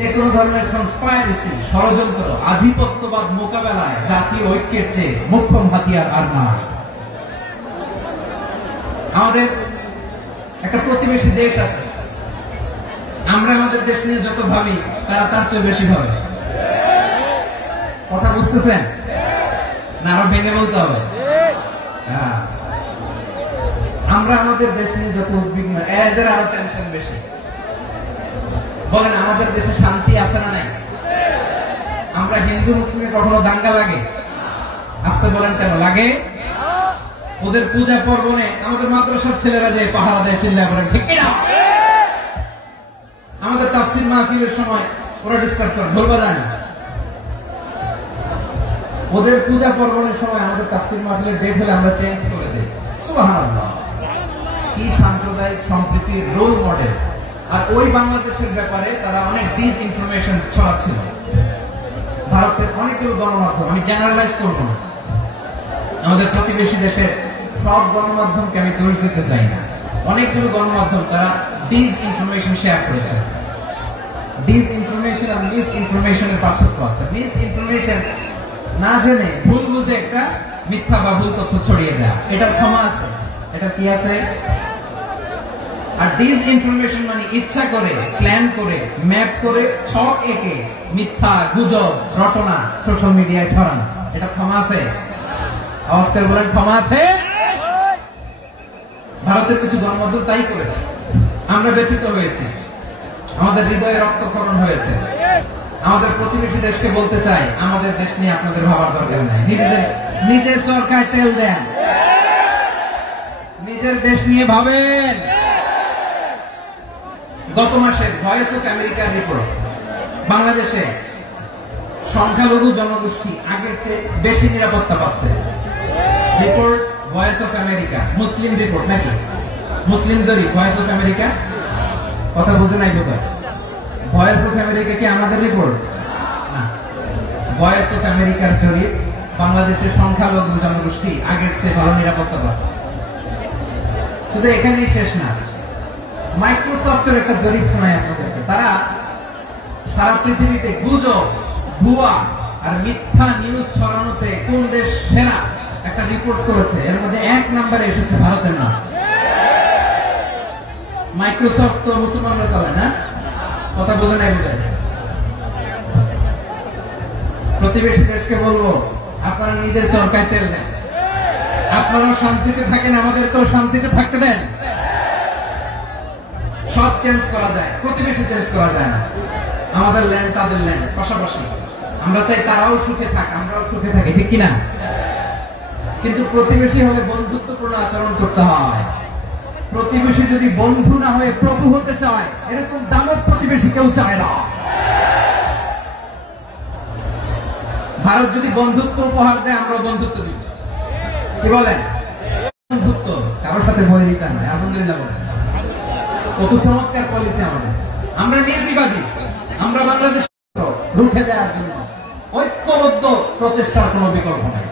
যে কোনো ধরনের কনস্পাইরেসি, ষড়যন্ত্র, আধিপত্যবাদ মোকাবেলায় জাতীয় ঐক্যের চেয়ে মোক্ষম হাতিয়ার আর নাই। আমাদের একটা প্রতিবেশী দেশ আছে, আমরা আমাদের দেশ নিয়ে যত ভাবি তারা তার চেয়ে বেশি ভাবে। কথা বুঝতেছেন না? আরো ভেঙে বলতে হবে। আমরা আমাদের দেশ নিয়ে যত উদ্বিগ্ন, এদের আরো টেনশন বেশি। বলেন, আমাদের দেশে শান্তি আছে না নাই? আমরা হিন্দু মুসলিমে কখনো দাঙ্গা লাগে? আসতে বলেন কেন লাগে? ওদের পূজা পর্বণে আমাদের মাদ্রাসার ছেলেরা যে পাহারা দেয়, চিল্লা করেন ঠিক কিনা? আমাদের তাফসীর মাহফিলের সময় ওরা ডিস্টার্ব করে, ঢোল বাজায় না। ওদের পূজা পর্বণের সময় আমাদের তাফসীর মাহফিলের ডেট হলে আমরা চেঞ্জ করে দিই। সুবহানাল্লাহ, কি সাম্প্রদায়িক সম্প্রীতির রোল মডেল। আর ওই বাংলাদেশের ব্যাপারে তারা অনেক ডিস ইনফরমেশন ছড়াচ্ছিল। ভারতের অনেকগুলো গণমাধ্যম, আমি জেনারেলাইজ করবো না, আমাদের প্রতিবেশী দেশের সব গণমাধ্যমকে আমি দোষ দিতে চাই না, অনেকগুলো গণমাধ্যম তারা ডিস ইনফরমেশন শেয়ার করেছে। ডিস ইনফরমেশন আর মিস ইনফরমেশনের পার্থক্য আছে। মিস ইনফরমেশন না জেনে ভুল বুঝে একটা মিথ্যা বা ভুল তথ্য ছড়িয়ে দেয়া, এটার ক্ষমা আছে, এটা কি আছে। আর ডিস ইনফরমেশন মানে ইচ্ছা করে, প্ল্যান করে, ম্যাপ করে, ছক এঁকে মিথ্যা, গুজব, রটনা সোশ্যাল মিডিয়ায় ছড়ানো, এটা ক্ষমা আছে? আওয়াজ করে বলেন, ক্ষমা আছে? ভারতের কিছু গণমাধ্যম তাই করেছে, আমরা ব্যথিত হয়েছি, আমাদের হৃদয়ে রক্তক্ষরণ হয়েছে। আমাদের প্রতিবেশী দেশকে বলতে চাই, আমাদের দেশ নিয়ে আপনাদের ভাবার দরকার নাই, নিজের চরকায় তেল দেন, নিজের দেশ নিয়ে ভাবেন। গত মাসে ভয়েস অফ আমেরিকার রিপোর্ট, বাংলাদেশে সংখ্যালঘু জনগোষ্ঠী আগের চেয়ে বেশি নিরাপত্তা পাচ্ছে। Report voice of America, Muslim report নাকি? মুসলিম জরিপ, ভয়েস অফ আমেরিকা। কথা বুঝে নাই বোধহয়। ভয়েস অফ আমেরিকা কি আমাদের রিপোর্ট না? ভয়েস অফ আমেরিকার জরিপ, বাংলাদেশের সংখ্যালঘু জনগোষ্ঠী আগের চেয়ে ভালো নিরাপত্তা পাচ্ছে। শুধু এখানেই শেষ না, মাইক্রোসফটের একটা জরিপ শোনায় আপনাদেরকে। তারা সারা পৃথিবীতে গুজব, ভুয়া আর মিথ্যা নিউজ ছড়ানোতে কোন দেশ সেরা একটা রিপোর্ট করেছে, এর মধ্যে 1 নম্বরে এসেছে ভারতের নাম। মাইক্রোসফট তো মুসলমানরা চালায় না? কথা বোঝে নাই বোধ হয়। প্রতিবেশী দেশকে বলবো, আপনারা নিজের চরকায় তেল দেন, আপনারাও শান্তিতে থাকেন, আমাদেরকেও শান্তিতে থাকতে দেন। সব চেঞ্জ করা যায়, প্রতিবেশী চেঞ্জ করা যায় না। আমাদের ল্যান্ড তাদের ল্যান্ড, পাশাপাশি। আমরা চাই তারাও সুখে থাক, আমরাও সুখে থাকি, ঠিক কিনা? কিন্তু প্রতিবেশী হলে বন্ধুত্বপূর্ণ আচরণ করতে হয়। প্রতিবেশী যদি বন্ধু না হয়ে প্রভু হতে চায়, এরকম দানব প্রতিবেশী কেউ চায় না। ভারত যদি বন্ধুত্ব উপহার দেয়, আমরা বন্ধুত্ব দিব। কি বলেন? বন্ধুত্ব কারোর সাথে বৈরিতা নয়। আলহামদুলিল্লাহ বলেন, কত চমৎকার পলিসি আমাদের। আমরা নির্বিবাদী, আমরা বাংলাদেশ রুখে দেওয়ার জন্য ঐক্যবদ্ধ প্রচেষ্টার কোন বিকল্প নাই।